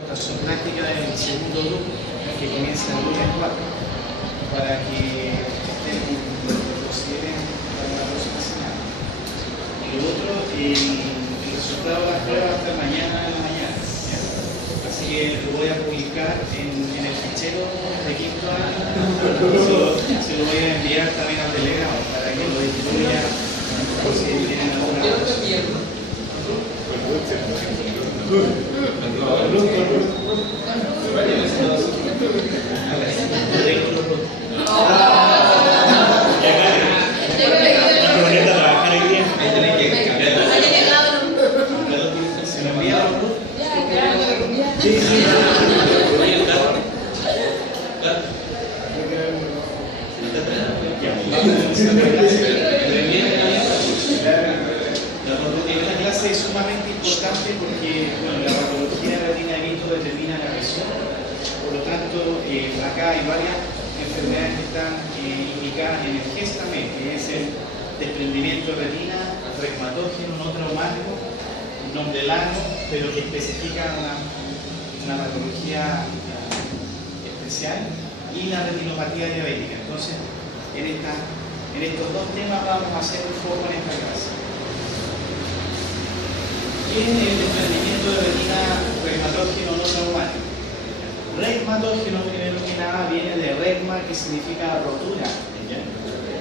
Su práctica del segundo grupo que comienza el lunes 4 para que consideren para la próxima semana. Y lo otro, el resultado de las pruebas hasta mañana en la mañana, ¿ya? Así que lo voy a publicar en el fichero de quinto año. Se lo voy a enviar también al delegado para que lo distribuya por si tienen alguna cosa. Esta clase es sumamente importante porque la patología de retina de Vito determina la presión. Por lo tanto, acá hay varias enfermedades que están indicadas en el Gestame, que es el desprendimiento de retina, reumatógeno no traumático, un nombre largo, pero que especifica una patología especial, y la retinopatía diabética. Entonces, en estos dos temas vamos a hacer un foco en esta clase. ¿Qué es el desprendimiento de retina reumatógeno no traumático? Reumatógeno, primero que nada, viene de reuma, que significa rotura. ¿Ya?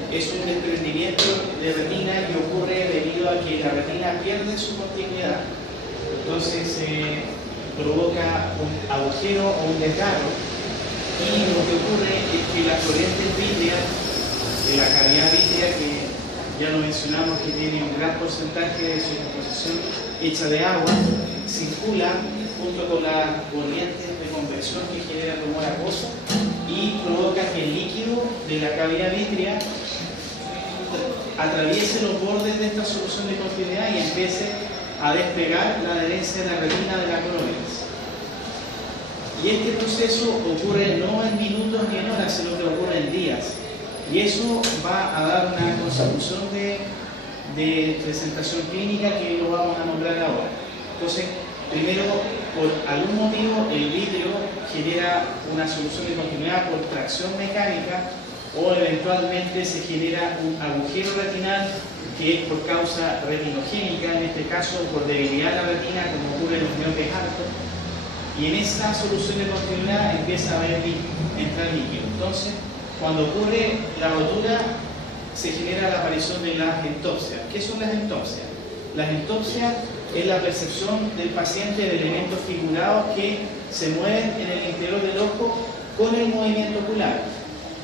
Es un desprendimiento de retina que ocurre debido a que la retina pierde su continuidad. Entonces provoca un agujero o un desgarro, y lo que ocurre es que las corrientes vítreas de la cavidad vítrea, que ya lo mencionamos que tiene un gran porcentaje de su composición hecha de agua, circula junto con las corrientes de convección que genera rumor acuoso y provoca que el líquido de la cavidad vítrea atraviese los bordes de esta solución de continuidad y empiece a despegar la adherencia de la retina de la coroides. Y este proceso ocurre no en minutos ni en horas, sino que ocurre en días. Y eso va a dar una consecución de presentación clínica que lo vamos a nombrar ahora. Entonces, primero, por algún motivo, el vidrio genera una solución de continuidad por tracción mecánica, o eventualmente se genera un agujero retinal que es por causa retinogénica, en este caso por debilidad de la retina, como ocurre en los miopes altos. Y en esa solución de continuidad empieza a entrar líquido. Entonces, cuando ocurre la rotura, se genera la aparición de las entopsias. ¿Qué son las entopsias? Las entopsias es la percepción del paciente de elementos figurados que se mueven en el interior del ojo con el movimiento ocular,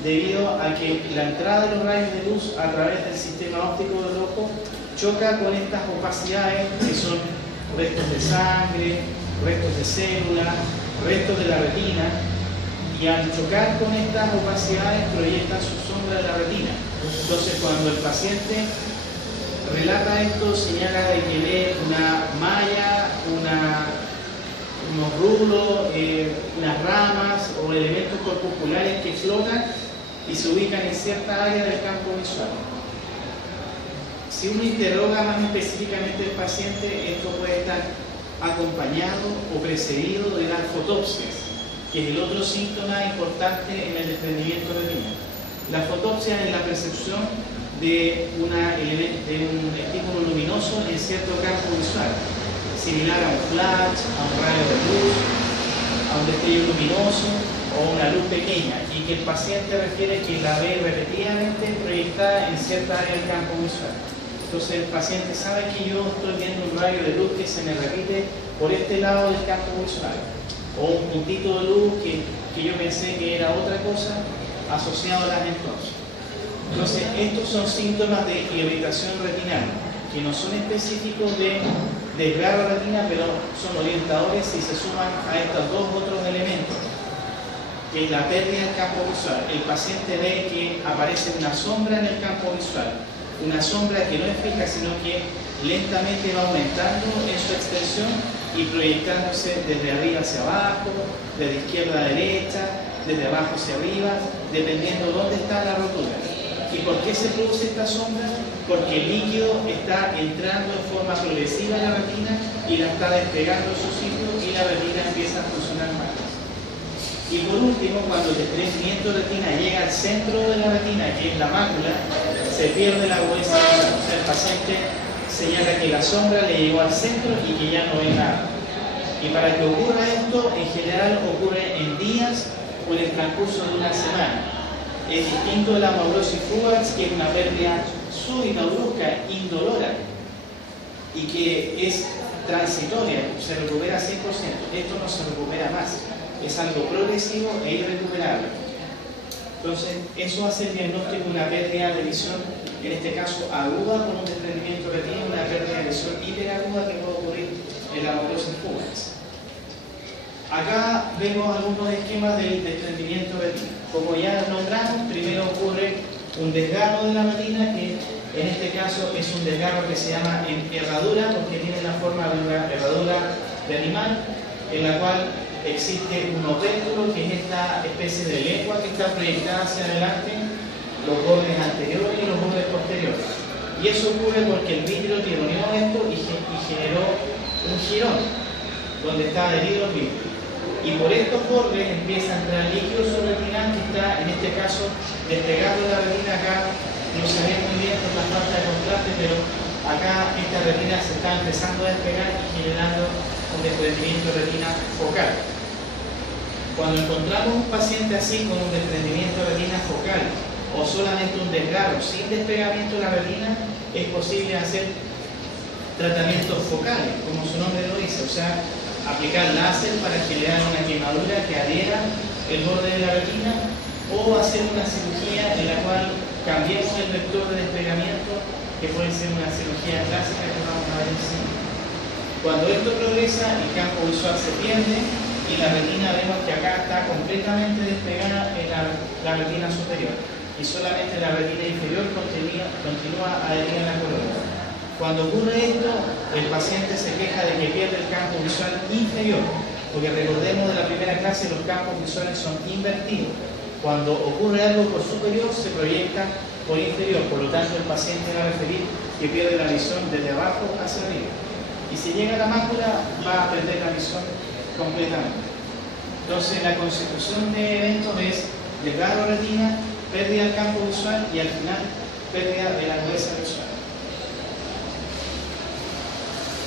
debido a que la entrada de los rayos de luz a través del sistema óptico del ojo choca con estas opacidades que son restos de sangre, restos de células, restos de la retina, y al chocar con estas opacidades proyectan su sombra de la retina. Entonces, cuando el paciente relata esto, señala de que ve una malla, unos rulos, unas ramas o elementos corpusculares que flotan y se ubican en cierta área del campo visual. Si uno interroga más específicamente al paciente, esto puede estar acompañado o precedido de las fotopsias, que es el otro síntoma importante en el desprendimiento de retina. La fotopsia es la percepción de un estímulo luminoso en cierto campo visual, similar a un flash, a un rayo de luz, a un destello luminoso o una luz pequeña, y que el paciente refiere que la ve repetidamente proyectada en cierta área del campo visual. Entonces el paciente sabe que yo estoy viendo un rayo de luz que se me repite por este lado del campo visual, o un puntito de luz que yo pensé que era otra cosa asociado a las entopsias. Entonces estos son síntomas de irritación retinal, que no son específicos de desgarro de retina, pero son orientadores si se suman a estos dos otros elementos, que es la pérdida del campo visual. El paciente ve que aparece una sombra en el campo visual, una sombra que no es fija, sino que lentamente va aumentando en su extensión y proyectándose desde arriba hacia abajo, desde izquierda a derecha, desde abajo hacia arriba, dependiendo dónde está la rotura. ¿Y por qué se produce esta sombra? Porque el líquido está entrando en forma progresiva en la retina y la está despegando de su sitio y la retina empieza a funcionar Y por último, cuando el desprendimiento de retina llega al centro de la retina, que es la mácula, se pierde la agudeza visual. O sea, el paciente señala que la sombra le llegó al centro y que ya no ve nada. Y para que ocurra esto, en general ocurre en días o en el transcurso de una semana. Es distinto de la amaurosis fugax, que es una pérdida súbita, brusca, indolora y que es transitoria, se recupera 100%. Esto no se recupera más, es algo progresivo e irrecuperable. Entonces, eso hace el diagnóstico de una pérdida de visión, en este caso aguda, con un desprendimiento retina, una pérdida de visión hiperaguda que puede ocurrir en la amaurosis fugax. Acá vemos algunos esquemas del desprendimiento retina. Como ya nombramos, primero ocurre un desgarro de la retina, que en este caso es un desgarro que se llama herradura, porque tiene la forma de una herradura de animal, en la cual existe un opérculo, que es esta especie de lengua que está proyectada hacia adelante, los bordes anteriores y los bordes posteriores. Y eso ocurre porque el vítreo tironeó esto y generó un jirón, donde está adherido el vítreo. Y por estos bordes empieza a entrar líquido subretinal que está, en este caso, despegando la retina. Acá no se ve muy bien por la falta de contraste, pero acá esta retina se está empezando a despegar y generando un desprendimiento de retina focal. Cuando encontramos un paciente así con un desprendimiento de retina focal o solamente un desgarro sin despegamiento de la retina, es posible hacer tratamientos focales, como su nombre lo dice, o sea, aplicar láser para generar una quemadura que adhiera el borde de la retina, o hacer una cirugía en la cual cambiemos el vector de despegamiento, que puede ser una cirugía clásica que vamos a ver encima. Cuando esto progresa, el campo visual se pierde y la retina, vemos que acá está completamente despegada en la retina superior y solamente la retina inferior continúa adherida a la corola. Cuando ocurre esto, el paciente se queja de que pierde el campo visual inferior, porque recordemos de la primera clase, los campos visuales son invertidos. Cuando ocurre algo por superior, se proyecta por inferior, por lo tanto el paciente va a referir que pierde la visión desde abajo hacia arriba. Y si llega a la mácula, va a perder la visión completamente. Entonces, la consecución de eventos es desgarro de retina, pérdida del campo visual y al final pérdida de la agudeza visual.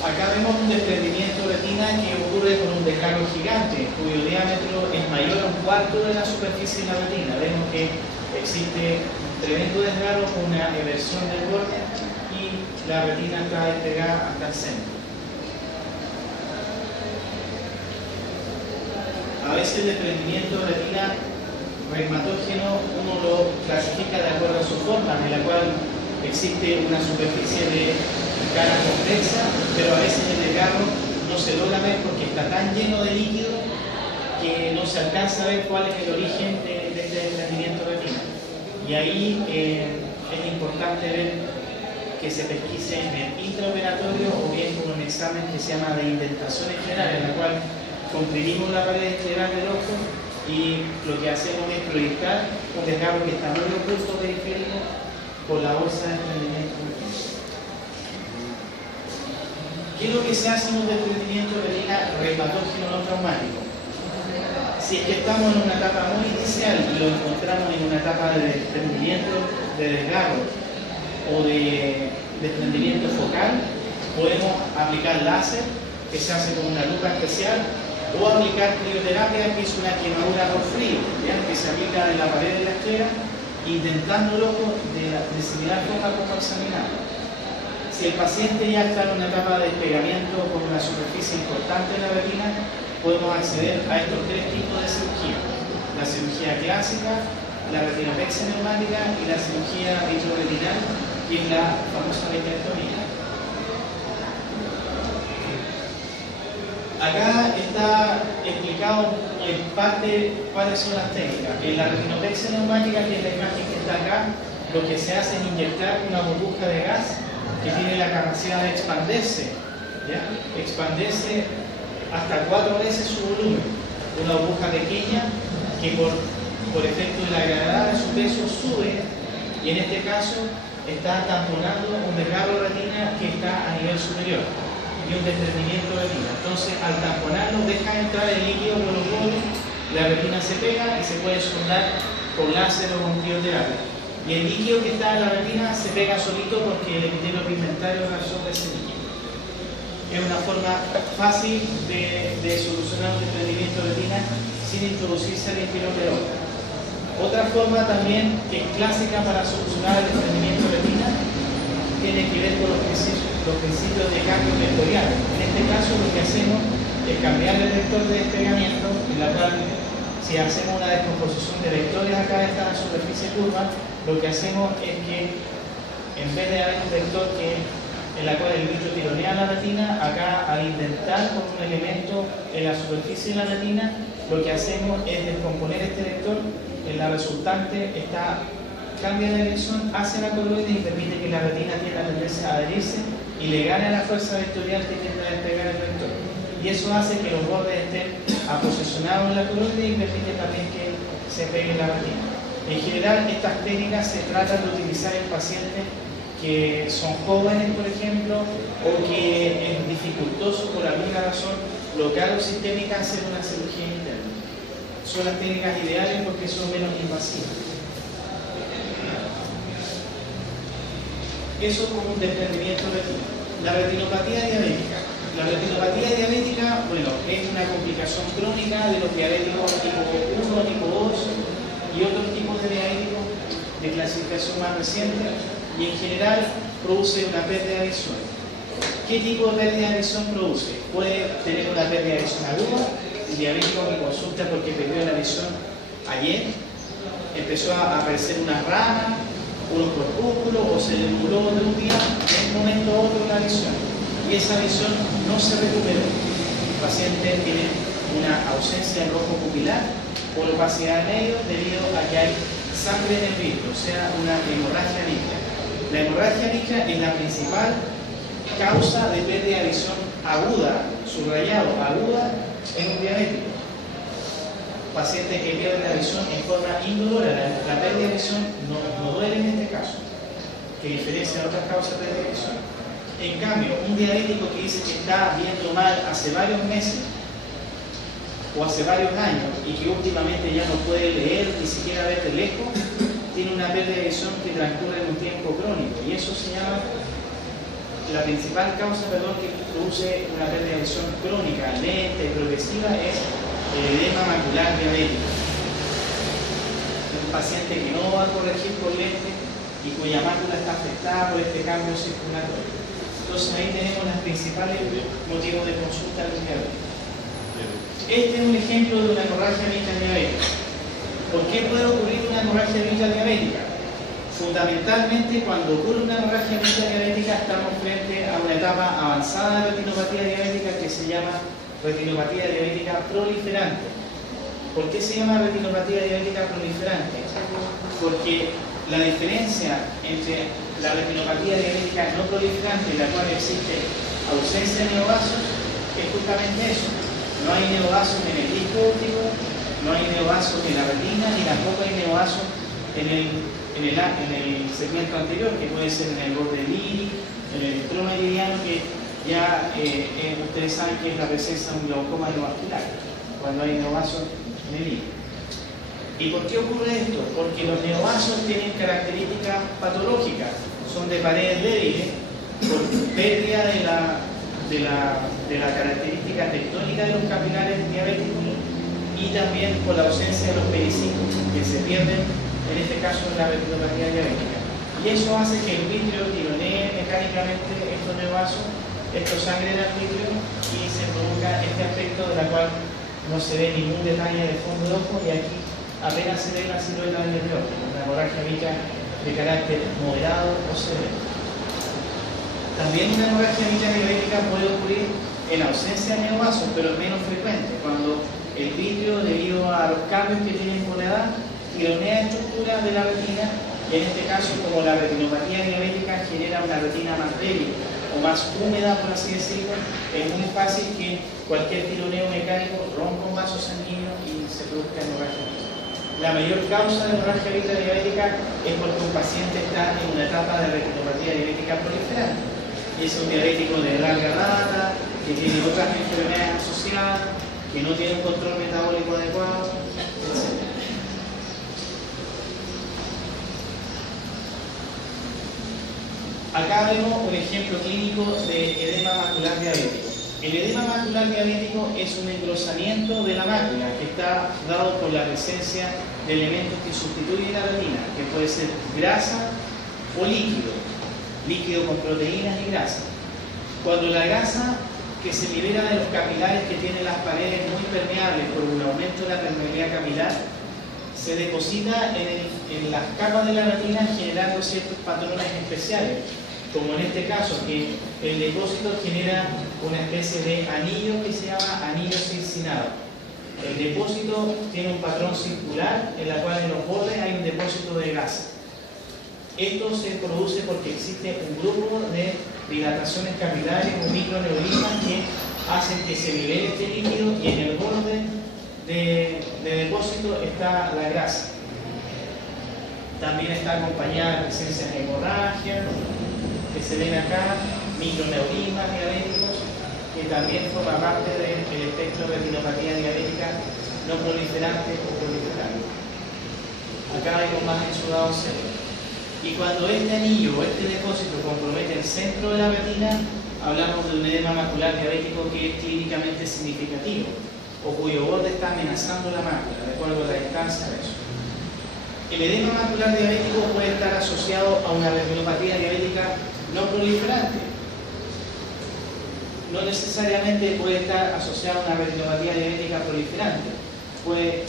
Acá vemos un desprendimiento de retina que ocurre con un desgarro gigante, cuyo diámetro es mayor a un cuarto de la superficie de la retina. Vemos que existe un tremendo desgarro con una eversión del borde y la retina está despegada hasta el centro. A veces el desprendimiento de retina reumatógeno uno lo clasifica de acuerdo a su forma, en la cual existe una superficie de cara complexa, pero a veces el desgarro no se logra ver porque está tan lleno de líquido que no se alcanza a ver cuál es el origen de este desprendimiento de retina. Y ahí es importante ver que se pesquise en el intraoperatorio o bien con un examen que se llama de indentación general, en la cual comprimimos la pared integral del ojo y lo que hacemos es proyectar un desgarro que está muy oculto periférico por la bolsa de desprendimiento de retina. ¿Qué es lo que se hace en un desprendimiento de retina reumatógeno no traumático? Si es que estamos en una etapa muy inicial y lo encontramos en una etapa de desprendimiento de desgarro o de desprendimiento focal, podemos aplicar láser, que se hace con una lupa especial, o aplicar crioterapia, que es una quemadura por frío, ¿ya? Que se aplica en la pared de la esclera, intentándolo de similar forma como examinado. Si el paciente ya está en una etapa de despegamiento con una superficie importante en la retina, podemos acceder a estos tres tipos de cirugía: la cirugía clásica, la retinopexia neumática y la cirugía vitroretinal, que es la famosa vitrectomía. Acá está explicado en parte cuáles son las técnicas. En la retinopexia neumática, que es la imagen que está acá, lo que se hace es inyectar una burbuja de gas que tiene la capacidad de expandirse, ¿ya? Expandirse hasta 4 veces su volumen. Una burbuja pequeña que por efecto de la gravedad de su peso sube y en este caso está tamponando un desgarro de retina que está a nivel superior y un desprendimiento de retina. Entonces, al tamponarlo, deja entrar el líquido por los bordes, la La retina se pega y se puede soldar con láser o con crioterapia. Y el líquido que está en la retina se pega solito porque el epitelio pigmentario absorbe ese líquido. Es una forma fácil de solucionar un desprendimiento de retina sin introducirse al interior de otra. Otra forma también que es clásica para solucionar el desprendimiento de retina tiene que ver con los principios de cambio vectorial. En este caso lo que hacemos es cambiar el vector de despegamiento, en la cual si hacemos una descomposición de vectores acá en esta superficie curva, lo que hacemos es que en vez de haber un vector en la cual el vitro tironea la retina, acá al intentar con un elemento en la superficie de la retina, lo que hacemos es descomponer este vector, en la resultante cambia de dirección hacia la coroide y permite que la retina tienda a tendencia a adherirse y le gane a la fuerza vectorial que tiende a despegar el vector. Y eso hace que los bordes estén aposicionados en la coroide y permite también que se pegue la retina. En general, estas técnicas se tratan de utilizar en pacientes que son jóvenes, por ejemplo, o que es dificultoso por alguna razón local o sistémica hacer una cirugía interna. Son las técnicas ideales porque son menos invasivas. Eso como un desprendimiento retinal. La retinopatía diabética. La retinopatía diabética, bueno, es una complicación crónica de los diabéticos tipo 1, tipo 2 y otros tipos de diabéticos de clasificación más reciente y en general produce una pérdida de visión. ¿Qué tipo de pérdida de visión produce? Puede tener una pérdida de visión aguda, el diabético que consulta porque perdió la visión ayer, empezó a aparecer una rama, unos corpúsculos o se le nubló de un día, en un momento u otro la visión. Y esa visión no se recuperó. El paciente tiene una ausencia de rojo pupilar por opacidad de medio debido a que hay sangre en el vitro, o sea, una hemorragia vítrica. La hemorragia vítrica es la principal causa de pérdida de visión aguda, subrayado, aguda en un diabético. Paciente que pierde la visión en forma indolora, la pérdida de visión no duele en este caso, que diferencia de otras causas de pérdida de visión. En cambio, un diabético que dice que está viendo mal hace varios meses o hace varios años y que últimamente ya no puede leer ni siquiera ver de lejos, tiene una pérdida de visión que transcurre en un tiempo crónico y eso se llama, la principal causa, que produce una pérdida de visión crónica, lenta y progresiva es el edema macular diabético. Un paciente que no va a corregir con lente y cuya mácula está afectada por este cambio circulatorio. Entonces ahí tenemos los principales motivos de consulta del diabético. Este es un ejemplo de una hemorragia mitral diabética. ¿Por qué puede ocurrir una hemorragia mitral diabética? Fundamentalmente, cuando ocurre una hemorragia mitral diabética, estamos frente a una etapa avanzada de retinopatía diabética que se llama retinopatía diabética proliferante. ¿Por qué se llama retinopatía diabética proliferante? Porque la diferencia entre la retinopatía diabética no proliferante, en la cual existe ausencia de neovasos, es justamente eso. No hay neovasos en el disco óptico, no hay neovasos en la retina, ni tampoco hay neovasos en el segmento anterior, que puede ser en el borde del iris, en el estroma iridiano, que ya ustedes saben que es la presencia de un glaucoma neovascular, cuando hay neovasos en el iris. ¿Y por qué ocurre esto? Porque los neovasos tienen características patológicas, son de paredes débiles, por pérdida de la característica tectónica de los capilares diabéticos y también por la ausencia de los pericitos, que se pierden en este caso en la retinopatía diabética. Y eso hace que el vitrio tironee mecánicamente estos neovasos, estos sangre del vitrio y se produzca este aspecto de la cual no se ve ningún detalle de fondo de ojo y aquí apenas se ve la silueta del nervio, una hemorragia mitral de carácter moderado o severo. También una hemorragia mitral diabética puede ocurrir en ausencia de neovasos, pero es menos frecuente, cuando el vitrio, debido a los cambios que tienen con la edad, tironea estructuras de la retina y en este caso, como la retinopatía diabética genera una retina más débil o más húmeda, por así decirlo, es muy fácil que cualquier tironeo mecánico rompa un vaso sanguíneo y se produzca hemorragia mitral. La mayor causa de hemorragia mitral diabética es porque un paciente está en una etapa de retinopatía diabética proliferante. Y es un diabético de larga data, que tiene otras enfermedades asociadas, que no tiene un control metabólico adecuado Acá vemos un ejemplo clínico de edema macular diabético. El edema macular diabético es un engrosamiento de la mácula que está dado por la presencia de elementos que sustituyen la retina, que puede ser grasa o líquido, líquido con proteínas y grasa. Cuando la grasa que se libera de los capilares que tienen las paredes muy permeables por un aumento de la permeabilidad capilar, se deposita en las capas de la retina generando ciertos patrones especiales, como en este caso, que el depósito genera una especie de anillo que se llama anillo circinado. El depósito tiene un patrón circular en la cual en los bordes hay un depósito de grasa. Esto se produce porque existe un grupo de dilataciones capilares o microneurismas que hacen que se libere este líquido y en el borde de depósito está la grasa. También está acompañada de presencia de hemorragia, que se ven acá, microneurismas diabéticos, que también forma parte del espectro de retinopatía diabética no proliferante o proliferante. Acá vemos más exudado serio. Y cuando este anillo o este depósito compromete el centro de la retina, hablamos de un edema macular diabético que es clínicamente significativo, o cuyo borde está amenazando la mácula, de acuerdo a la distancia de eso. El edema macular diabético puede estar asociado a una retinopatía diabética no proliferante. No necesariamente puede estar asociado a una retinopatía diabética proliferante. Puede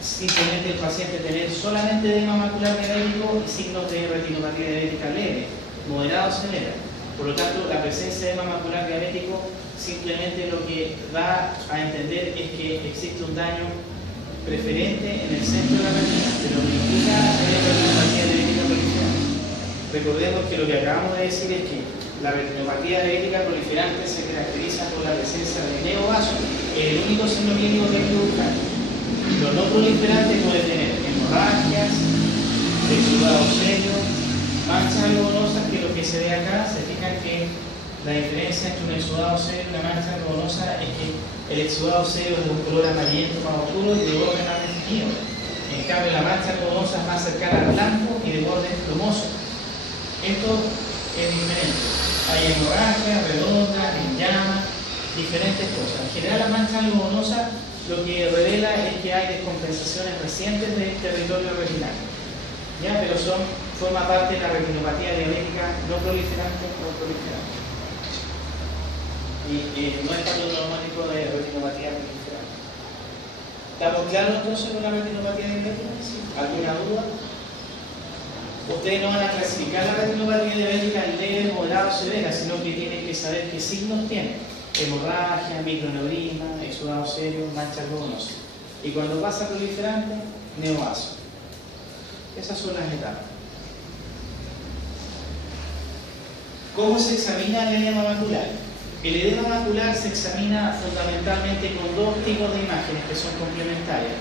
simplemente el paciente tener solamente edema macular diabético y signos de retinopatía diabética leve, moderada o severa. Por lo tanto, la presencia de edema macular diabético simplemente lo que da a entender es que existe un daño preferente en el centro de la retina, pero no implica retinopatía diabética proliferante. Recordemos que lo que acabamos de decir es que la retinopatía diabética proliferante se caracteriza por la presencia de neovasos, el único signo clínico que hay que buscar. Lo no proliferante puede tener hemorragias, exudado serio, manchas algodonosas, que lo que se ve acá, se fijan que la diferencia entre un exudado serio y una mancha algodonosa es que el exudado serio es de un color amarillento más oscuro y de borde más definido. En cambio, la mancha algodonosa es más cercana al blanco y de borde plumoso. Esto es diferente. Hay hemorragias redondas, en llama, diferentes cosas. En general, la mancha algodonosa lo que revela es que hay descompensaciones recientes del territorio retinal, ¿ya? Pero forma parte de la retinopatía diabética no proliferante o proliferante. Y no es patológico de retinopatía proliferante. ¿Estamos claros entonces con la retinopatía diabética? ¿Sí? ¿Alguna duda? Ustedes no van a clasificar la retinopatía diabética en leve, moderada o severa, sino que tienen que saber qué signos tiene. Hemorragia, microneurisma, exudado serio, mancha algodonosa. Y cuando pasa proliferante, neovaso. Esas son las etapas. ¿Cómo se examina el edema macular? El edema macular se examina fundamentalmente con dos tipos de imágenes que son complementarias.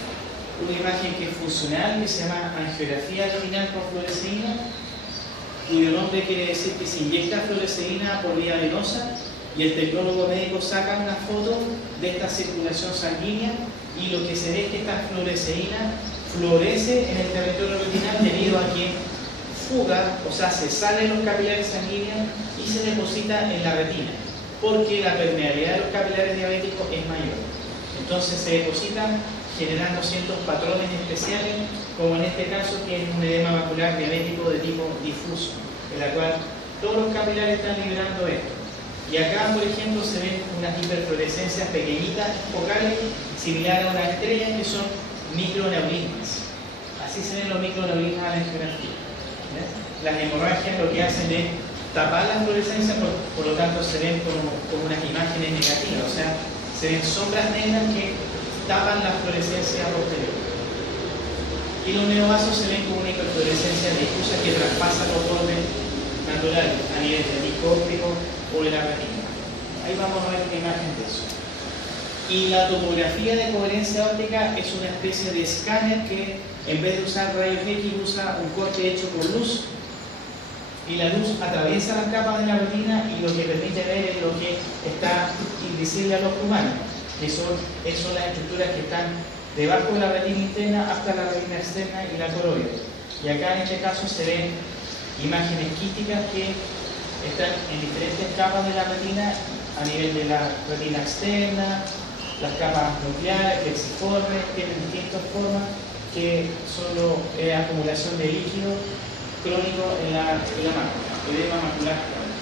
Una imagen que es funcional, que se llama angiografía retinal con fluoresceína, cuyo nombre quiere decir que se inyecta fluoresceína por vía venosa y el tecnólogo médico saca una foto de esta circulación sanguínea y lo que se ve es que esta fluoresceína florece en el territorio retinal debido a que fuga, o sea, se sale de los capilares sanguíneos y se deposita en la retina, porque la permeabilidad de los capilares diabéticos es mayor. Entonces se depositan generando ciertos patrones especiales, como en este caso que es un edema macular diabético de tipo difuso, en la cual todos los capilares están liberando esto. Y acá, por ejemplo, se ven unas hiperfluorescencias pequeñitas, focales, similares a una estrella, que son microneurismas. Así se ven los microneurismas a la angiografía. Las hemorragias lo que hacen es tapar las fluorescencias, por lo tanto se ven como unas imágenes negativas, o sea, se ven sombras negras que tapan la fluorescencia posterior. Y los neovasos se ven como una hiperfluorescencia difusa que traspasa los bordes naturales a nivel del disco óptico o de la retina. Ahí vamos a ver una imagen de eso. Y la topografía de coherencia óptica es una especie de escáner que en vez de usar rayos X usa un corte hecho con luz, y la luz atraviesa las capas de la retina y lo que permite ver es lo que está invisible al ojo humano, que son las estructuras que están debajo de la retina interna hasta la retina externa y la coroide. Y acá en este caso se ven imágenes quísticas que están en diferentes capas de la retina, a nivel de la retina externa, las capas nucleares, plexiformes, tienen distintas formas que son la acumulación de líquido crónico en la mácula, edema macular crónico.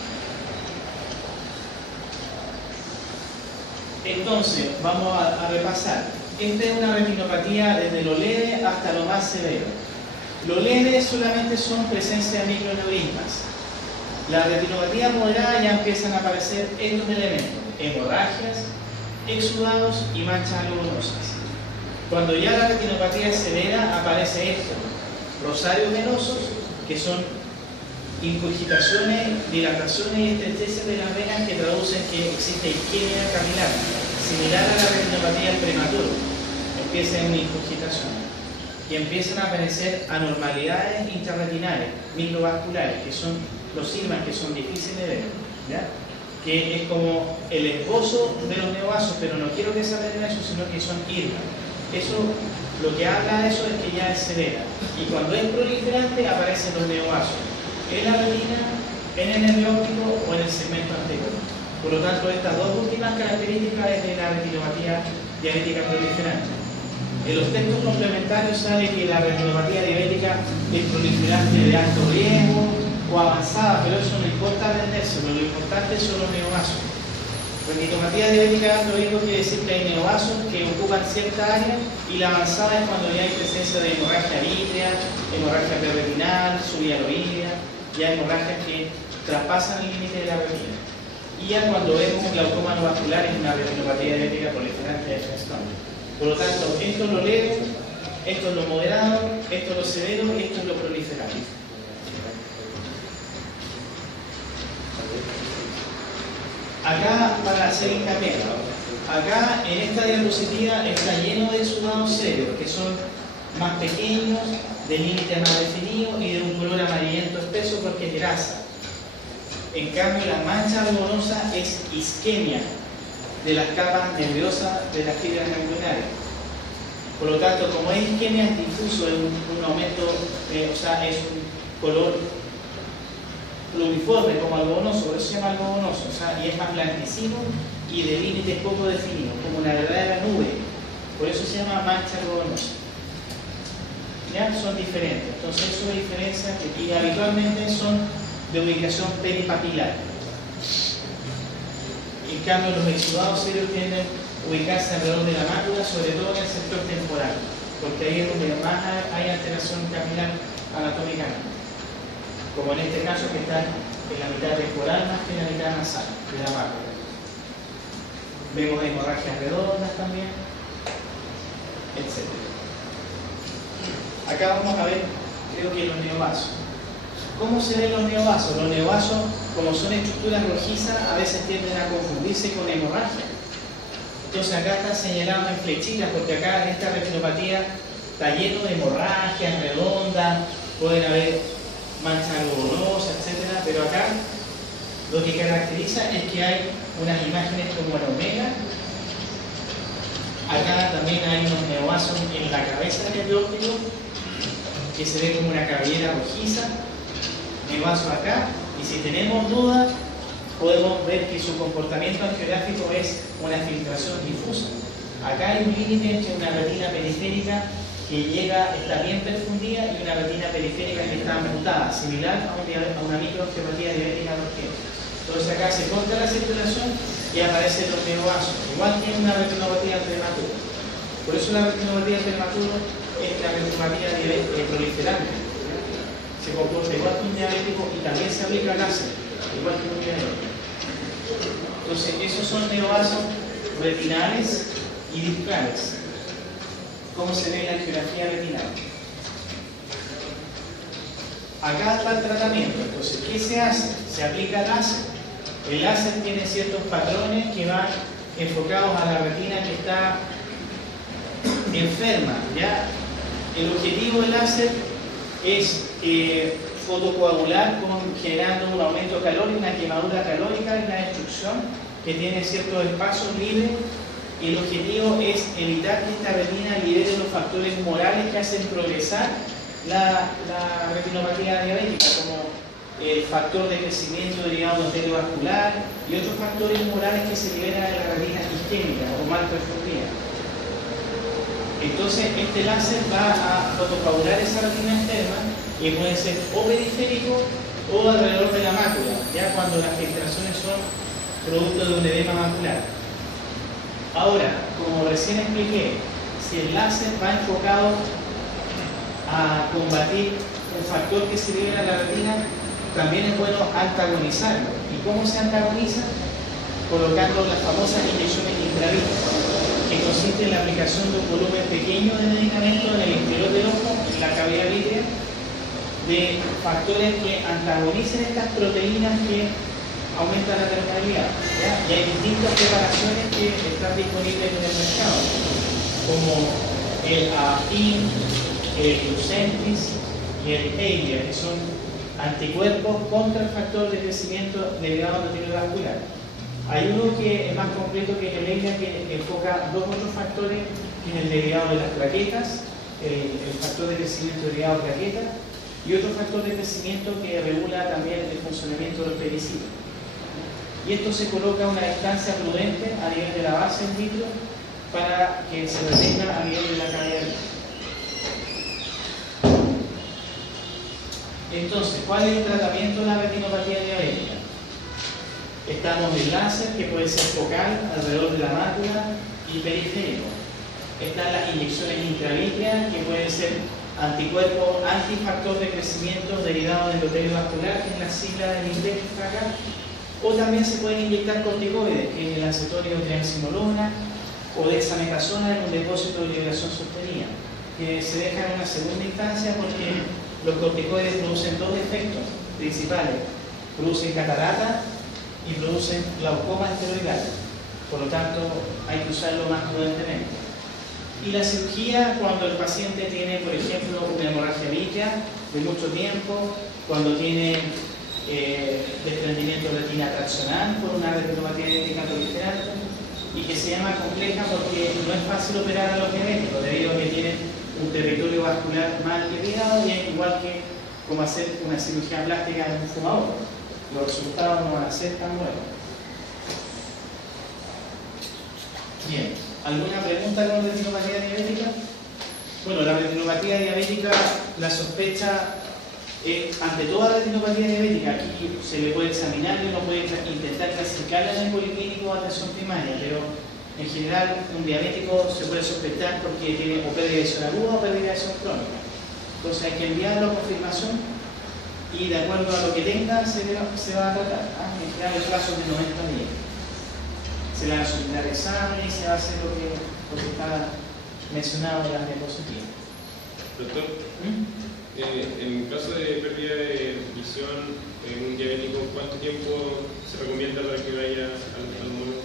Entonces, vamos a repasar. Esta es una retinopatía desde lo leve hasta lo más severo. Lo leve solamente son presencia de microneurismas. La retinopatía moderada ya empiezan a aparecer estos elementos: hemorragias, exudados y manchas algodonosas. Cuando ya la retinopatía es severa, aparece esto: rosarios venosos, que son incurgitaciones, dilataciones y estrecheces de las venas que traducen que existe isquemia capilar, similar a la retinopatía prematura. Empieza en una incurgitación y empiezan a aparecer anormalidades intrarretinales, microvasculares, que son los sigmas que son difíciles de ver, ¿ya? Que es como el esbozo de los neovasos, pero no quiero que se aprendan eso, sino que son irmas. Eso, lo que habla de eso es que ya es severa. Y cuando es proliferante aparecen los neovasos en la retina, en el nervio óptico o en el segmento anterior. Por lo tanto, estas dos últimas características es de la retinopatía diabética proliferante. En los textos complementarios sale que la retinopatía diabética es proliferante de alto riesgo o avanzada, pero eso no importa aprenderse, lo importante son los neovasos. Retinopatía diabética de alto riesgo quiere decir que hay neovasos que ocupan cierta área, y la avanzada es cuando ya hay presencia de hemorragia vítrea, hemorragia preretinal, subialoidea, ya hemorragias que traspasan el límite de la retina. Y ya cuando vemos un glaucoma no vascular es una retinopatía diabética proliferante de Firestone. Por lo tanto, esto es lo leve, esto es lo moderado, esto es lo severo y esto es lo proliferante. Acá, para hacer hincapié, acá en esta diapositiva está lleno de exudados serios, que son más pequeños, de límite más definido y de un color amarillento espeso porque es grasa. En cambio, la mancha algodonosa es isquemia de las capas nerviosas de las fibras ganglionares. Por lo tanto, como es isquemia, es difuso, es un aumento, o sea, es un color pluriforme como algodonoso, por eso se llama algodonoso, o sea, y es más blanquecino y de límites poco definidos, como una verdadera nube. Por eso se llama mancha algodonosa. ¿Ya? Son diferentes. Entonces, eso es diferencia y habitualmente son de ubicación peripapilar. En cambio, los exudados serios tienden a ubicarse alrededor de la mácula, sobre todo en el sector temporal, porque ahí es donde más hay alteración capilar anatómicamente. Como en este caso que está en la mitad temporal más que en la mitad nasal de la mácula. Vemos hemorragias redondas también, etc. Acá vamos a ver, creo que los neovasos. ¿Cómo se ven los neovasos? Los neovasos, como son estructuras rojizas, a veces tienden a confundirse con hemorragia. Entonces acá está señalado en flechitas, porque acá en esta retinopatía está lleno de hemorragias redondas, pueden haber mancha algodonosa, etc. Pero acá lo que caracteriza es que hay unas imágenes como el omega. Acá también hay unos neovasos en la cabeza del nervio óptico que se ve como una cabellera rojiza, neovaso acá, y si tenemos dudas podemos ver que su comportamiento angiográfico es una filtración difusa. Acá hay un límite entre una retina periférica que está bien perfundida y una retina periférica que está amputada, similar a una microangiopatía diabética urgente. Entonces acá se corta la circulación y aparecen los neovasos, igual que una retinopatía prematura. Por eso la retinopatía prematura es la retinopatía proliferante. Se comporta igual que un diabético y también se aplica láser, igual que un diabético. Entonces esos son neovasos retinales y discales. ¿Cómo se ve la angiografía retinal? Acá está el tratamiento. Entonces, ¿qué se hace? Se aplica láser. El láser tiene ciertos patrones que van enfocados a la retina que está enferma, ¿ya? El objetivo del láser es fotocoagular generando un aumento calórico, una quemadura calórica y una destrucción que tiene ciertos espacios libres. Y el objetivo es evitar que esta retina libere los factores humorales que hacen progresar la retinopatía diabética, como el factor de crecimiento derivado del endotelio vascular y otros factores humorales que se liberan de la retina isquémica o mal perfundida. Entonces, este láser va a fotocoagular esa retina externa y puede ser o periférico o alrededor de la mácula, ya cuando las filtraciones son producto de un edema macular. Ahora, como recién expliqué, si el láser va enfocado a combatir un factor que se libera en la retina, también es bueno antagonizarlo. ¿Y cómo se antagoniza? Colocando las famosas inyecciones intravítreas, que consiste en la aplicación de un volumen pequeño de medicamento en el interior del ojo, en la cavidad vítrea, de factores que antagonicen estas proteínas que aumentan la permeabilidad. ¿Ya? Y hay distintas preparaciones que están disponibles en el mercado, como el AFIN, el Lucentis y el Eylea, que son anticuerpos contra el factor de crecimiento derivado del endotelio vascular. Hay uno que es más completo, que es el Eylea, que enfoca dos otros factores, que es el derivado de las plaquetas, el factor de crecimiento derivado de plaquetas, y otro factor de crecimiento que regula también el funcionamiento del pericido. Y esto se coloca a una distancia prudente a nivel de la base in vitro para que se retenga a nivel de la cavidad. Entonces, ¿cuál es el tratamiento de la retinopatía diabética? Estamos en láser, que puede ser focal, alrededor de la mácula, y periférico. Están las inyecciones intravítreas, que pueden ser anticuerpos antifactor de crecimiento derivado del endotelio vascular, que es la sigla del INDEC acá. O también se pueden inyectar corticoides, que es el acetonio triamcinolona o dexametasona, en un depósito de liberación sostenida, que se deja en una segunda instancia porque los corticoides producen dos efectos principales: producen catarata y producen glaucoma esteroidal. Por lo tanto, hay que usarlo más prudentemente. Y la cirugía, cuando el paciente tiene, por ejemplo, una hemorragia vítrea de mucho tiempo, cuando tiene desprendimiento de retina traccional por una retinopatía diabética proliferante, y que se llama compleja porque no es fácil operar a los diabéticos debido a que tienen un territorio vascular mal irrigado, y es igual que como hacer una cirugía plástica en un fumador. Los resultados no van a ser tan buenos. Bien, ¿alguna pregunta con retinopatía diabética? Bueno, la retinopatía diabética, la sospecha ante toda retinopatía diabética, aquí se le puede examinar y uno puede intentar clasificarla en el policlínico o atención primaria, pero en general un diabético se puede sospechar porque tiene o pérdida de visión aguda o pérdida de visión crónica. Entonces hay que enviarlo a confirmación y de acuerdo a lo que tenga se va a tratar. En general el plazo es de 90 días. Se le van a solicitar exámenes y se va a hacer lo que está mencionado en las diapositivas. Doctor, en caso de pérdida de visión en un diabético, ¿cuánto tiempo se recomienda para que vaya al oftalmólogo?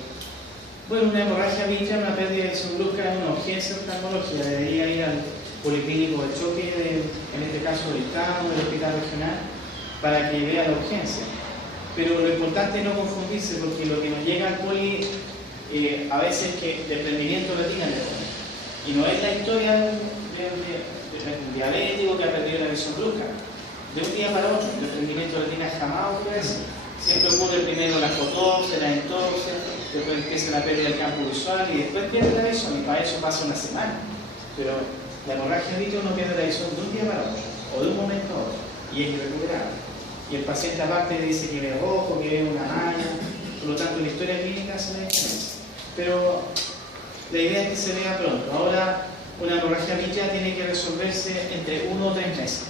Bueno, una hemorragia vítrea, una pérdida de visión brusca es una urgencia oftalmológica. Debería ir al policlínico de choque, en este caso del Estado, del hospital regional, para que vea la urgencia. Pero lo importante es no confundirse, porque lo que nos llega al poli a veces es que desprendimiento de retina le pone. Y no es la historia del diabético que ha perdido la visión brusca. De un día para otro, el desprendimiento de retina jamás ocurre así. Siempre ocurre primero la fotopsia, la entorse, después empieza la pérdida del campo visual y después pierde la visión, y para eso pasa una semana. Pero la hemorragia vítrea no pierde la visión de un día para otro, o de un momento a otro, y es irrecuperable. Y el paciente aparte dice que ve rojo, que ve una malla, por lo tanto la historia clínica hace la diferencia. Pero la idea es que se vea pronto. Ahora, una hemorragia vítrea tiene que resolverse entre 1 o 3 meses.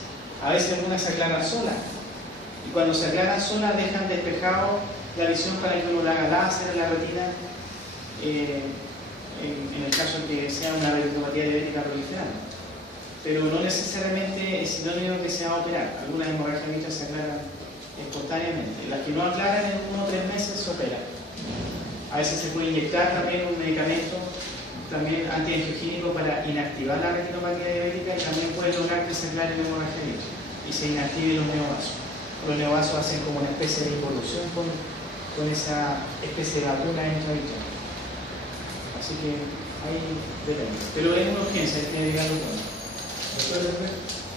A veces algunas se aclaran solas, y cuando se aclaran solas dejan despejado la visión para que uno le haga láser en la retina, en el caso de que sea una retinopatía diabética proliferante. Pero no necesariamente es sinónimo que se va a operar. Algunas hemorragias vítreas se aclaran espontáneamente. Las que no aclaran en 1 o 3 meses se operan. A veces se puede inyectar también un medicamento también antiangiogénico para inactivar la retinopatía diabética, y también puede lograr que se aclare la hemorragia vítrea y se inactiven los neovasos. Los neovasos hacen como una especie de involución con esa especie de vacuna intravitreal. Así que ahí depende. Pero es una urgencia, hay que llegarlo todo.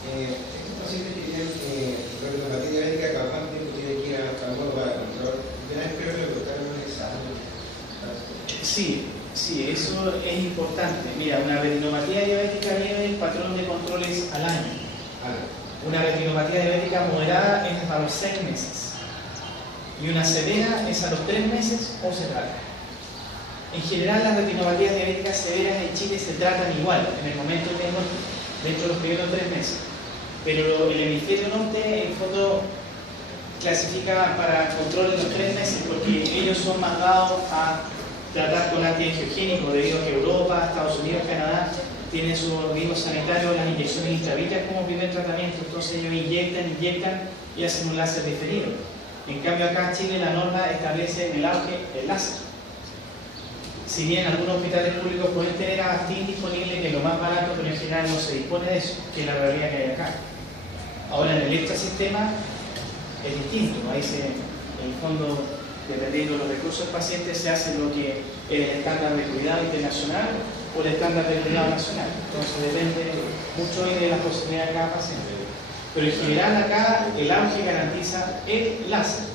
Estos pacientes que tienen retinopatía diabética, ¿cada cuánto tiempo tienen que ir al oftalmólogo para control? Creo que le colocaron un examen. Sí, eso es importante. Mira, una retinopatía diabética leve, el patrón de control es al año. Una retinopatía diabética moderada es a los 6 meses. Y una severa es a los 3 meses o se trata. En general, las retinopatías diabéticas severas en Chile se tratan igual, en el momento que dentro de los primeros 3 meses. Pero el hemisferio norte, en el fondo, clasifica para control en los 3 meses porque ellos son más dados a tratar con antiangiogénicos debido a que Europa, Estados Unidos, Canadá tienen su organismo sanitario las inyecciones intravítreas como primer tratamiento. Entonces ellos inyectan y hacen un láser diferido. En cambio acá en Chile la norma establece en el auge el láser. Si bien algunos hospitales públicos pueden tener Avastin disponible, que es lo más barato, pero en general no se dispone de eso, que es la realidad que hay acá. Ahora en el extrasistema es distinto, ahí en el fondo, dependiendo de los recursos del paciente, se hace lo que es el estándar de cuidado internacional o el estándar de cuidado nacional. Entonces depende mucho de las posibilidades de cada paciente. Pero en general acá el auge garantiza el láser.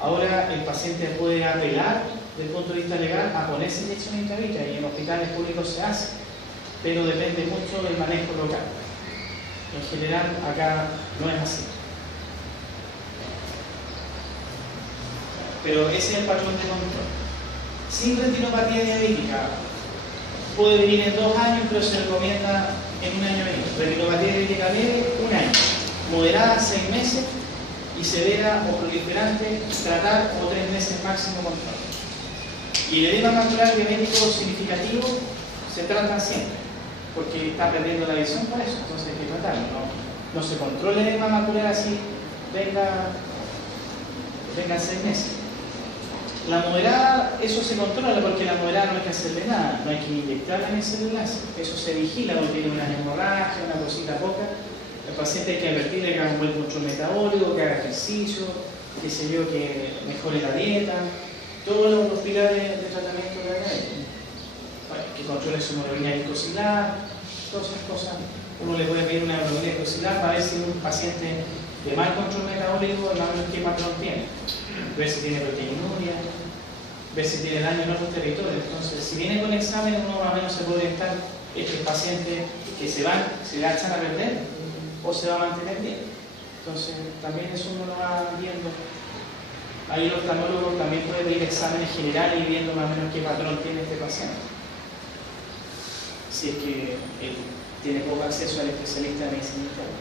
Ahora el paciente puede apelar desde el punto de vista legal a ponerse inyección intravítrea y en hospitales públicos se hace, pero depende mucho del manejo local. En general acá no es así. Pero ese es el patrón de control. Sin retinopatía diabética puede venir en 2 años, pero se recomienda en 1 año y medio. Retinopatía diabética leve, 1 año. Moderada, 6 meses. Y severa o proliferante, tratar o 3 meses máximo control. Y el edema macular diabético significativo se trata siempre, porque está perdiendo la visión por eso, entonces hay que tratarlo. No se controla el edema macular así, venga 6 meses. La moderada, eso se controla porque la moderada no hay que hacerle nada, no hay que inyectarla en el celular, eso se vigila, porque tiene una hemorragia, una cosita poca. El paciente hay que advertirle que haga un buen control metabólico, que haga ejercicio, que mejore la dieta, todos los pilares de tratamiento de la diabetes. Que controle su hemoglobina glicosilar, todas esas cosas. Uno le puede pedir una hemoglobina glicosilar para ver si un paciente de mal control metabólico, más o menos qué patrón tiene. Ver si tiene proteinuria, ver si tiene daño en otros territorios. Entonces, si viene con examen, uno más o menos se puede estar este paciente que se va a echar a perder o se va a mantener bien. Entonces, también eso uno lo va viendo. Ahí el oftalmólogo también puede pedir exámenes generales y viendo más o menos qué patrón tiene este paciente. Si es que él tiene poco acceso al especialista de medicina interna.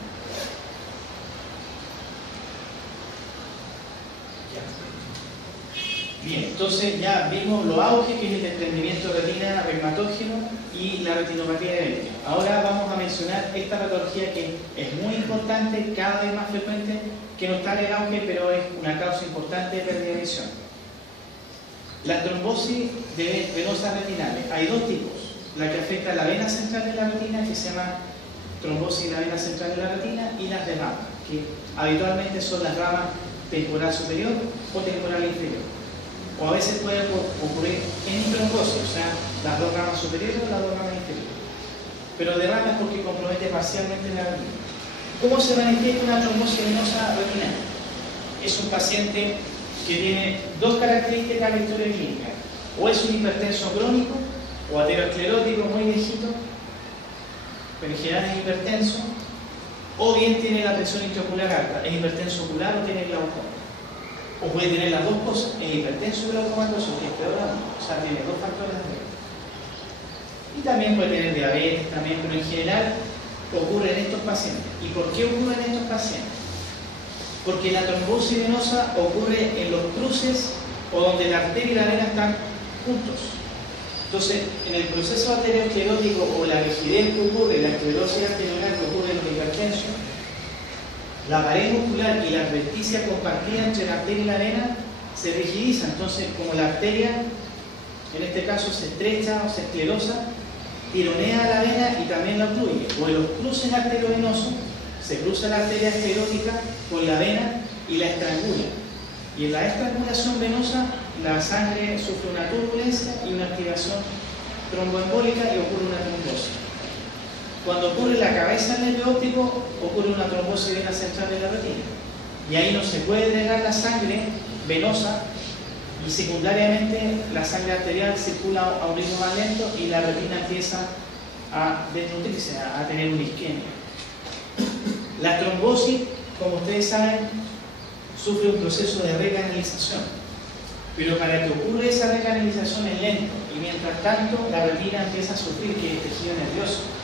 Bien, entonces ya vimos lo auge, que es el desprendimiento de retina reumatógeno y la retinopatía diabética. Ahora vamos a mencionar esta patología que es muy importante, cada vez más frecuente, que no está en el auge, pero es una causa importante de pérdida de visión. La trombosis venosas retinales. Hay 2 tipos. La que afecta a la vena central de la retina, que se llama trombosis de la vena central de la retina, y las de rama, que habitualmente son las ramas temporal superior o temporal inferior. O a veces puede ocurrir hemitrombosis, o sea, las 2 ramas superiores o las 2 ramas inferiores. Pero de rama es porque compromete parcialmente la retina. ¿Cómo se manifiesta una trombosis venosa retinal? Es un paciente que tiene 2 características de la historia clínica. O es un hipertenso crónico, o aterosclerótico muy viejito, pero en general es hipertenso, o bien tiene la presión intraocular alta, es hipertenso ocular o tiene glaucoma. O puede tener las 2 cosas, es hipertenso y glaucomatoso, que es peor aún, o sea, tiene 2 factores de riesgo. Y también puede tener diabetes, también, pero en general ocurre en estos pacientes. ¿Y por qué ocurre en estos pacientes? Porque la trombosis venosa ocurre en los cruces o donde la arteria y la vena están juntos. Entonces, en el proceso arteriosclerótico o la rigidez que ocurre, la esclerosis arteriolar que ocurre en los hipertensos, la pared muscular y la adventicia compartida entre la arteria y la vena se rigidiza. Entonces, como la arteria, en este caso, se estrecha o se esclerosa, tironea a la vena y también la obstruye. O en los cruces arteriovenosos, se cruza la arteria esclerótica con la vena y la estrangula. Y en la estrangulación venosa, la sangre sufre una turbulencia y una activación tromboembólica y ocurre una trombosis. Cuando ocurre la cabeza del nervio óptico, ocurre una trombosis de vena central de la retina. Y ahí no se puede drenar la sangre venosa y secundariamente la sangre arterial circula a un ritmo más lento y la retina empieza a desnutrirse, a tener una isquemia. La trombosis, como ustedes saben, sufre un proceso de recanalización. Pero para que ocurra esa recanalización es lento y mientras tanto la retina empieza a sufrir, que es el tejido nervioso.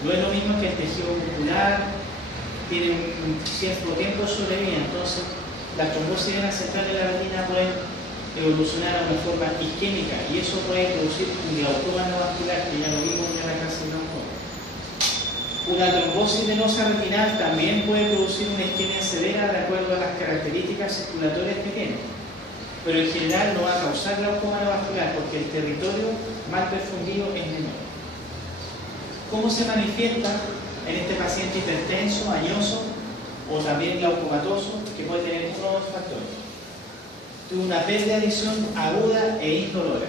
No es lo mismo que el tejido muscular, tiene un cierto tiempo de sobrevida. Entonces, la trombosis vena central de la retina puede evolucionar a una forma isquémica y eso puede producir un glaucoma neovascular, que ya lo vimos en la clase de glaucoma. Una trombosis venosa retinal también puede producir una isquemia severa de acuerdo a las características circulatorias que tiene, pero en general no va a causar glaucoma neovascular porque el territorio mal perfundido es menor. ¿Cómo se manifiesta en este paciente hipertenso, añoso o también glaucomatoso, que puede tener uno o dos factores? Tuvo una pérdida de visión aguda e indolora.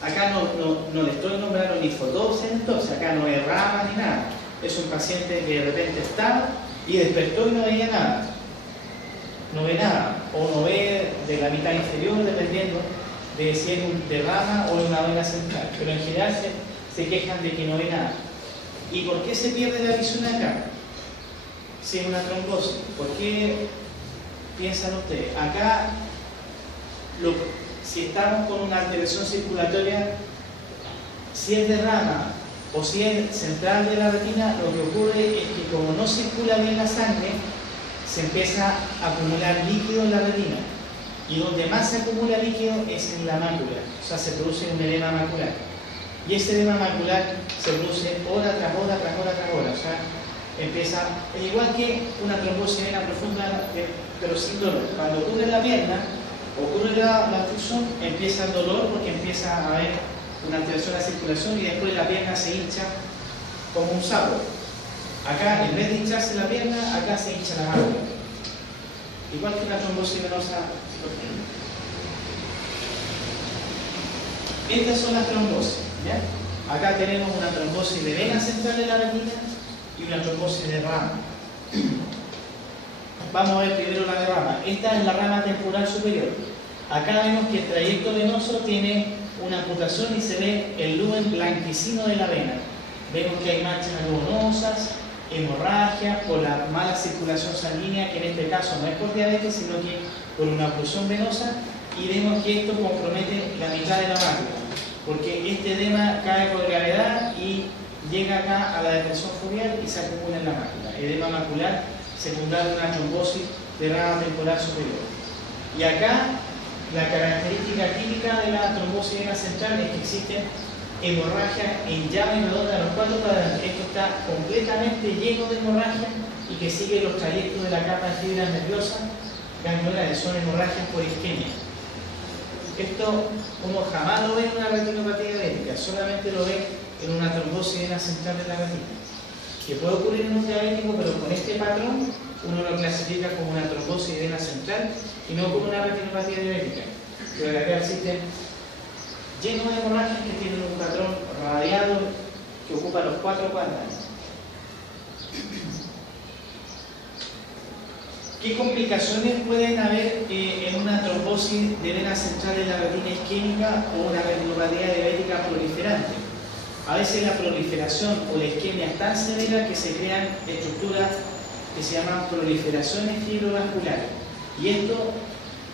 Acá no le estoy nombrando ni fotopsia, entonces acá no es rama ni nada. Es un paciente que de repente estaba y despertó y no veía nada. No ve nada, o no ve de la mitad inferior, dependiendo de si es un derrama o una vena central. Pero en general se quejan de que no ve nada. ¿Y por qué se pierde la visión acá? Si es una trombosis. ¿Por qué piensan ustedes? Acá, si estamos con una alteración circulatoria, si es derrama o si es central de la retina, lo que ocurre es que como no circula bien la sangre, se empieza a acumular líquido en la retina. Y donde más se acumula líquido es en la mácula. O sea, se produce un edema macular. Y ese edema macular se produce hora tras hora, tras hora, tras hora. O sea, empieza, es igual que una trombosis vena profunda, pero sin dolor. Cuando ocurre la pierna, ocurre la fusión, empieza el dolor porque empieza a haber una alteración de la circulación y después la pierna se hincha como un sapo. Acá, en vez de hincharse la pierna, acá se hincha la mácula. Igual que una trombosis venosa. Estas son las trombosis. ¿Ya? Acá tenemos una trombosis de vena central de la retina y una trombosis de rama. Vamos a ver primero la de rama. Esta es la rama temporal superior. Acá vemos que el trayecto venoso tiene una amputación y se ve el lumen blanquecino de la vena. Vemos que hay manchas luminosas, hemorragia por la mala circulación sanguínea, que en este caso no es por diabetes, sino que por una oclusión venosa, y vemos que esto compromete la mitad de la mácula, porque este edema cae por gravedad y llega acá a la depresión foveal y se acumula en la mácula. Edema macular secundario a una trombosis de rama temporal superior. Y acá la característica típica de la trombosis vena central es que existe hemorragia en llave redonda de los 4 cuadrantes. Esto está completamente lleno de hemorragia y que sigue los trayectos de la capa de fibras nerviosas ganglionales, son hemorragias por isquemia. Esto uno jamás lo ve en una retinopatía diabética, solamente lo ve en una trombosis vena central de la retina, que puede ocurrir en un diabético, pero con este patrón uno lo clasifica como una trombosis vena central y no como una retinopatía diabética. Pero acá existen llenos de hemorragias que tienen un patrón radiado que ocupa los 4 cuadrantes. ¿Qué complicaciones pueden haber en una trombosis de vena central de la retina isquémica o una retinopatía diabética proliferante? A veces la proliferación o la isquemia es tan severa que se crean estructuras que se llaman proliferaciones fibrovasculares. Y esto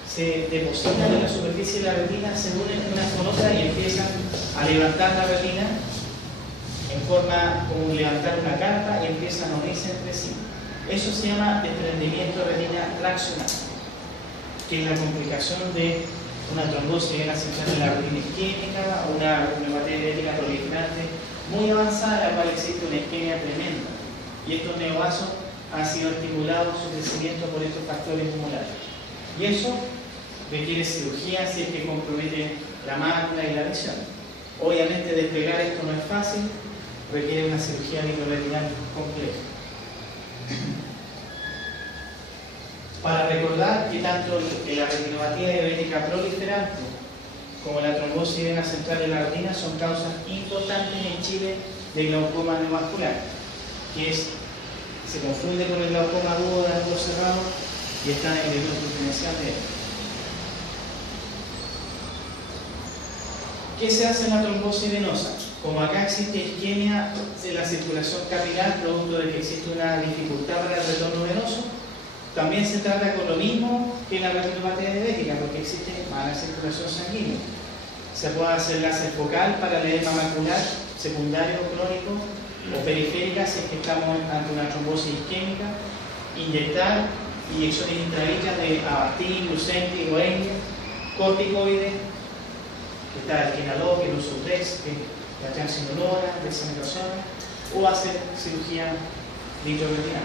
se deposita en la superficie de la retina, se unen unas con otras y empiezan a levantar la retina en forma como levantar una carpa y empiezan a unirse entre sí. Eso se llama desprendimiento de retina traccional, que es la complicación de una trombosis vena central de la retina isquémica o una retinopatía diabética proliferante muy avanzada, en la cual existe una isquemia tremenda. Y estos neovasos han sido estimulados su crecimiento por estos factores humorales. Y eso requiere cirugía si es que compromete la mácula y la visión. Obviamente despegar esto no es fácil, requiere una cirugía vitreoretinal compleja. Para recordar que tanto la retinopatía diabética proliferante como la trombosis vena central de la retina son causas importantes en Chile de glaucoma neovascular. se confunde con el glaucoma agudo de ángulo cerrado y está en el diagnóstico diferencial de él. ¿Qué se hace en la trombosis venosa? Como acá existe isquemia de la circulación capilar, producto de que existe una dificultad para el retorno venoso, también se trata con lo mismo que la retinopatía diabética, porque existe mala circulación sanguínea. Se puede hacer láser focal para el edema macular secundario crónico o periférica si es que estamos ante una trombosis isquémica, inyectar inyecciones intravítreas de Avastin, Lucentis, Goendia, corticoides, que está el Kenalog, el Usudrex, la triamcinolona, dexametasona, o hacer cirugía vitreoretinal.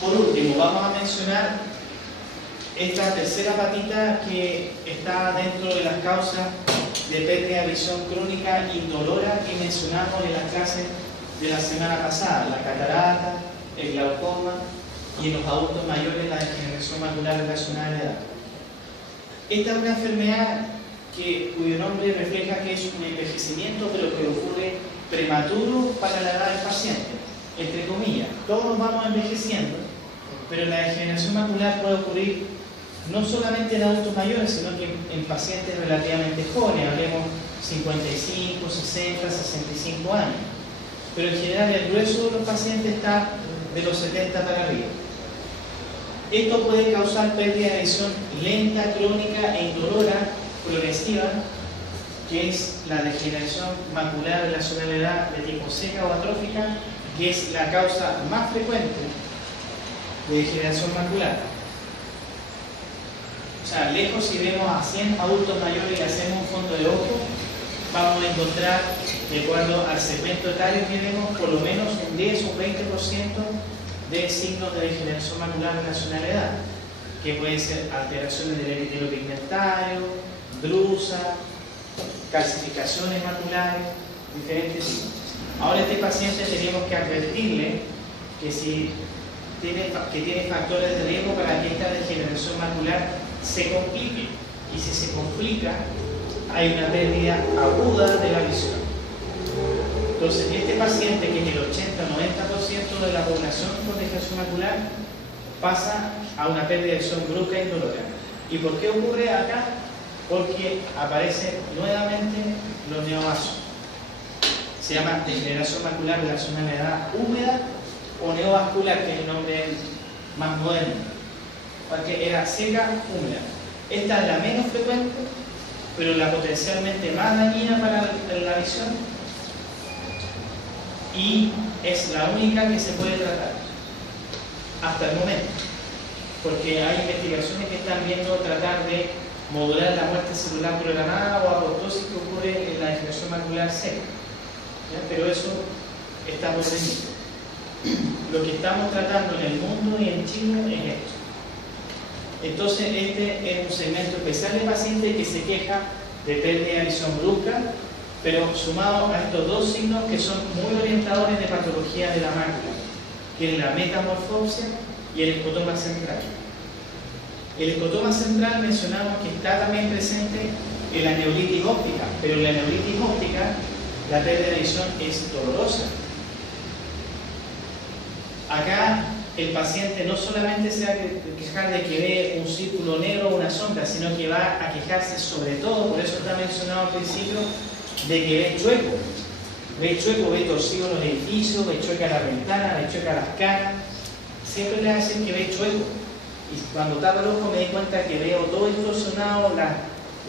Por último, vamos a mencionar esta tercera patita que está dentro de las causas de pérdida de visión crónica indolora que mencionamos en las clases de la semana pasada: la catarata, el glaucoma y en los adultos mayores la degeneración macular relacionada a la edad. Esta es una enfermedad cuyo nombre refleja que es un envejecimiento, pero que ocurre prematuro para la edad del paciente. Entre comillas, todos vamos envejeciendo, pero la degeneración macular puede ocurrir no solamente en adultos mayores, sino que en pacientes relativamente jóvenes, hablemos 55, 60, 65 años. Pero en general el grueso de los pacientes está de los 70 para arriba. Esto puede causar pérdida de visión lenta, crónica e indolora progresiva, que es la degeneración macular relacionada a la edad de tipo seca o atrófica, que es la causa más frecuente de degeneración macular. O sea, lejos, si vemos a 100 adultos mayores y hacemos un fondo de ojo, vamos a encontrar, de acuerdo al segmento etario que vemos, por lo menos un 10 o un 20% de signos de degeneración macular relacionada a la edad, que pueden ser alteraciones del epitelio pigmentario, drusa, calcificaciones maculares, diferentes tipos. Ahora, este paciente tenemos que advertirle que tiene factores de riesgo para que esta degeneración macular se complique, y si se complica hay una pérdida aguda de la visión. Entonces, este paciente, que es el 80-90% de la población con degeneración macular, pasa a una pérdida de visión brusca e indolora. ¿Y por qué ocurre acá? Porque aparecen nuevamente los neovasos. Se llama degeneración macular relacionada a la edad húmeda o neovascular, que es el nombre más moderno, porque era seca, húmeda. Esta es la menos frecuente, pero la potencialmente más dañina para la visión, y es la única que se puede tratar hasta el momento, porque hay investigaciones que están viendo tratar de modular la muerte celular programada o apoptosis que ocurre en la degeneración macular seca. ¿Ya? Pero eso está muy lejos. Lo que estamos tratando en el mundo y en Chile es esto. Entonces, este es un segmento especial de pacientes que se queja de pérdida de visión brusca, pero sumado a estos dos signos que son muy orientadores de patología de la mácula, que es la metamorfopsia y el escotoma central. El escotoma central mencionamos que está también presente en la neuritis óptica, pero en la neuritis óptica la pérdida de visión es dolorosa. Acá el paciente no solamente se va a quejar de que ve un círculo negro o una sombra, sino que va a quejarse sobre todo, por eso está mencionado al principio, de que ve chueco. Ve chueco, ve torcido los edificios, ve chueca las ventanas, ve chueca las caras. Siempre le hacen que ve chueco. Y cuando tapa el ojo me di cuenta que veo todo distorsionado,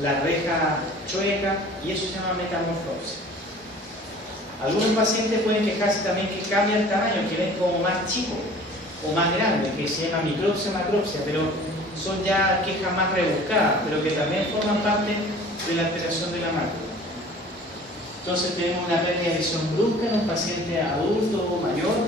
la reja chueca, y eso se llama metamorfosis. Algunos pacientes pueden quejarse también que cambia el tamaño, que ven como más chico o más grande, que se llama micropsia, macropsia, pero son ya quejas más rebuscadas, pero que también forman parte de la alteración de la mácula. Entonces tenemos una pérdida de visión brusca en un paciente adulto o mayor,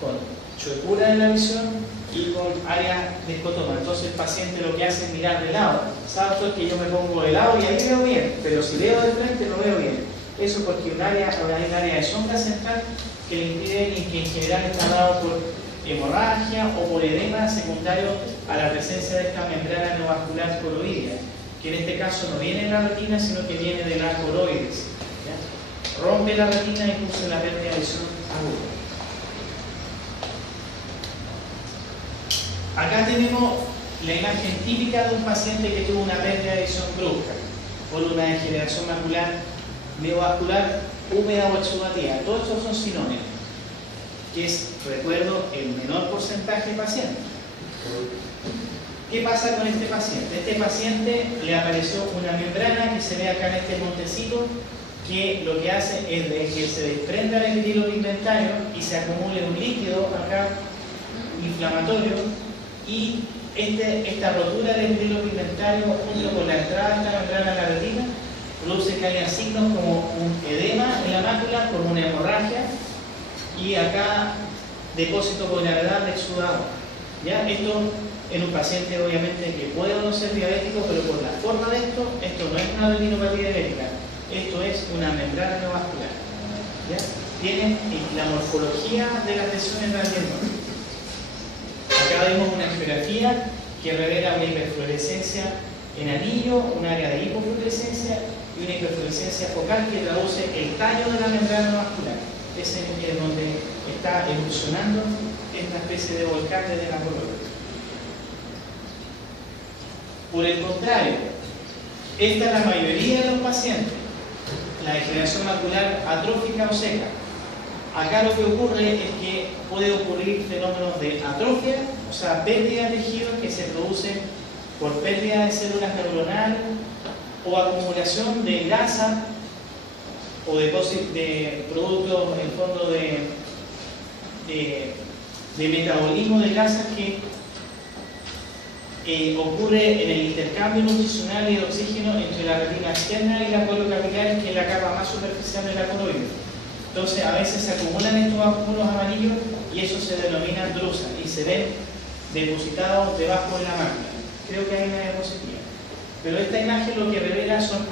con chuecura de la visión y con área de escotoma. Entonces el paciente lo que hace es mirar de lado. ¿Sabes? Es que yo me pongo de lado y ahí veo bien, pero si veo de frente no veo bien. Eso porque hay un área de sombra central que le impide y que en general está dado por hemorragia o por edema secundario a la presencia de esta membrana neovascular coroidea, que en este caso no viene de la retina, sino que viene de la coroides. ¿Ya? rompe la retina y produce la pérdida de visión aguda. Acá tenemos la imagen típica de un paciente que tuvo una pérdida de visión brusca por una degeneración macular neovascular húmeda o exudativa. Todos estos son sinónimos, que es, recuerdo, el menor porcentaje de pacientes. ¿Qué pasa con este paciente? Este paciente le apareció una membrana que se ve acá en este montecito, que lo que hace es de que se desprenda el epitelio pigmentario y se acumule un líquido acá inflamatorio, y esta rotura del epitelio pigmentario junto con la entrada de esta membrana a la retina produce que haya signos como un edema en la mácula por una hemorragia y acá depósito con gravedad de exudado. ¿Ya? Esto en un paciente obviamente que puede o no ser diabético, pero por la forma de esto no es una retinopatía diabética, esto es una membrana neovascular. ¿Ya? Tiene la morfología de las lesiones radiales. Acá vemos una ecografía que revela una hiperfluorescencia en anillo, un área de hipofluorescencia y una hiperfluorescencia focal que traduce el tallo de la membrana neovascular. Ese es donde está evolucionando esta especie de volcán de la color. Por el contrario, esta es la mayoría de los pacientes, la degeneración macular atrófica o seca. Acá lo que ocurre es que puede ocurrir fenómenos de atrofia, o sea, pérdida de tejidos que se producen por pérdida de células neuronales o acumulación de grasa o de productos en fondo de metabolismo de grasas que ocurre en el intercambio nutricional y de oxígeno entre la retina externa y la colocapilar, que es la capa más superficial de la coroide. Entonces a veces se acumulan estos acúmulos amarillos y eso se denomina drusa y se ven depositados debajo de la mácula. Creo que hay una diapositiva. Pero esta imagen lo que revela son